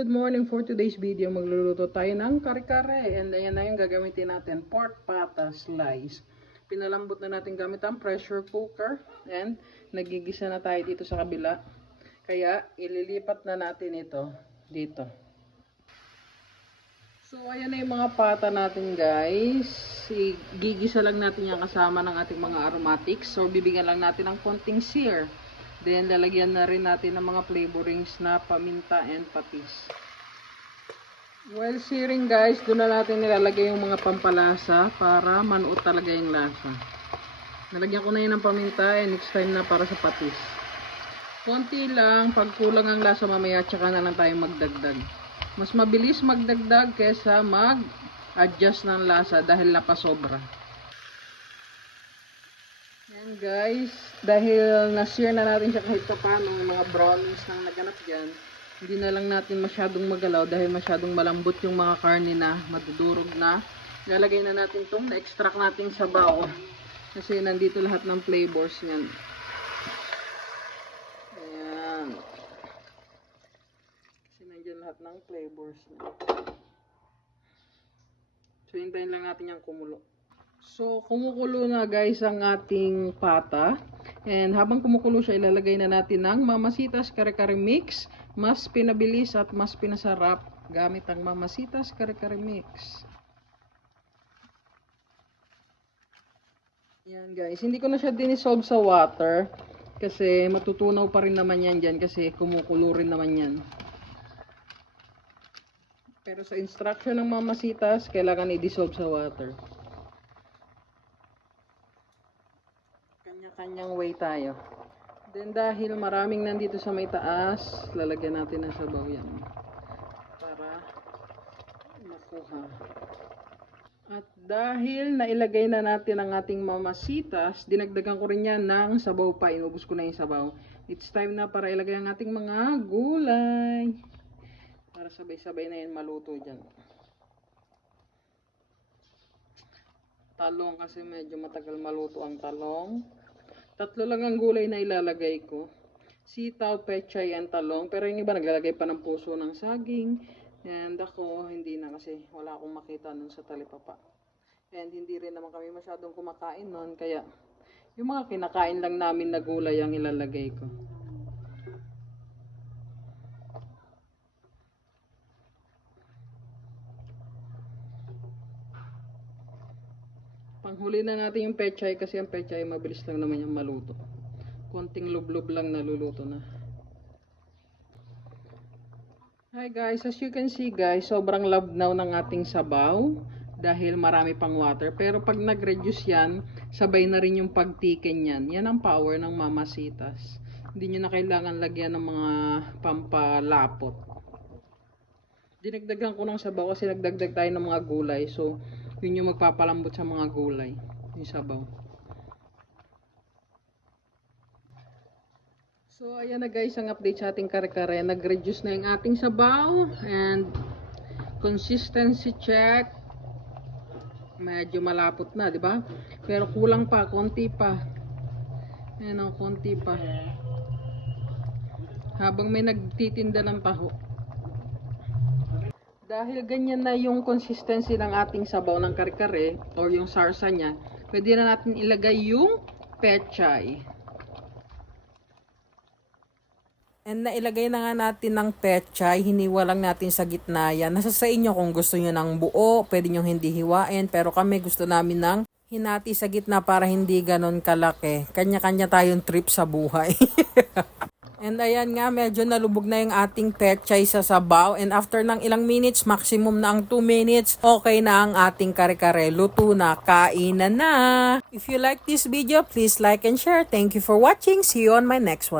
good morning. For today's video, magluluto tayo ng kare-kare. And ayan na yung gagamitin natin, pork pata slice. Pinalambot na natin gamit ang pressure cooker. And nagigisa na tayo dito sa kabila. Kaya ililipat na natin ito dito. So ayan na yung mga pata natin guys. Gigisa lang natin yan kasama ng ating mga aromatics. So bibigyan lang natin ng konting sear. Then, lalagyan na rin natin ng mga flavorings na paminta and patis. While searing guys, doon na natin nilalagay yung mga pampalasa para manuot talaga yung lasa. Nalagyan ko na yun ng paminta and next time na para sa patis. Konti lang, pag kulang ang lasa mamaya, tsaka na lang tayo magdagdag. Mas mabilis magdagdag kesa mag-adjust ng lasa dahil napasobra. Yan guys, dahil na-sear na natin siya kahit paano, mga brownies nang naganap dyan, hindi na lang natin masyadong magalaw dahil masyadong malambot yung mga karne na madudurog na. Lalagay na natin itong na-extract natin sa bao kasi nandito lahat ng flavors niyan. Ayan. Kasi nandiyan lahat ng flavors niya. So hintayin lang natin yung kumulo. So, kumukulo na guys ang ating pata. And habang kumukulo siya, ilalagay na natin ng Mamasitas Kare-Kare Mix. Mas pinabilis at mas pinasarap gamit ang Mamasitas Kare-Kare Mix. Yan guys. Hindi ko na siya dinisolve sa water. Kasi matutunaw pa rin naman yan dyan. Kasi kumukulo rin naman yan. Pero sa instruction ng Mamasitas, kailangan i-dissolve sa water. Kanyang way tayo. Then dahil maraming nandito sa may taas, lalagyan natin ng sabaw yan para makuha. At dahil nailagay na natin ang ating mamasitas, dinagdagan ko rin yan ng sabaw pa. Inubos ko na yung sabaw. It's time na para ilagay ang ating mga gulay. Para sabay-sabay na yan maluto dyan. Talong kasi medyo matagal maluto ang talong. Tatlo lang ang gulay na ilalagay ko. Sitaw, pechay, and talong. Pero yung iba naglalagay pa ng puso ng saging. And ako, hindi na kasi wala akong makita nun sa talipapa. And hindi rin naman kami masyadong kumakain nun. Kaya yung mga kinakain lang namin na gulay ang ilalagay ko. Panghuli na natin yung pechay kasi ang pechay mabilis lang naman yung maluto. Konting lublob lang naluluto na. Hi guys, as you can see guys, sobrang labnaw ng ating sabaw dahil marami pang water. Pero pag nag-reduce yan, sabay na rin yung pagtikin yan. Yan ang power ng Mamasitas. Hindi nyo na kailangan lagyan ng mga pampalapot. Dinagdagan ko ng sabaw kasi nagdagdag tayo ng mga gulay. So, yun yung magpapalambot sa mga gulay. Yung sabaw. So, ayan na guys ang update sa ating kare-kare. Nag-reduce na yung ating sabaw. And, consistency check. Medyo malapot na, di ba? Pero kulang pa, konti pa. Ayan o, konti pa. Habang may nagtitinda ng taho. Dahil ganyan na yung consistency ng ating sabaw ng kare-kare or yung sarsa niya, pwede na natin ilagay yung pechay. And nailagay na nga natin ng pechay, hiniwa lang natin sa gitna yan. Nasa sa inyo kung gusto nyo ng buo, pwede nyo hindi hiwain, pero kami gusto namin ng hinati sa gitna para hindi ganon kalaki. Kanya-kanya tayong trip sa buhay. And ayan nga, medyo nalubog na yung ating pechay sa sabaw. And after ng ilang minutes, maximum na ang 2 minutes, okay na ang ating kare-kare. Luto na, kainan na! If you like this video, please like and share. Thank you for watching. See you on my next one.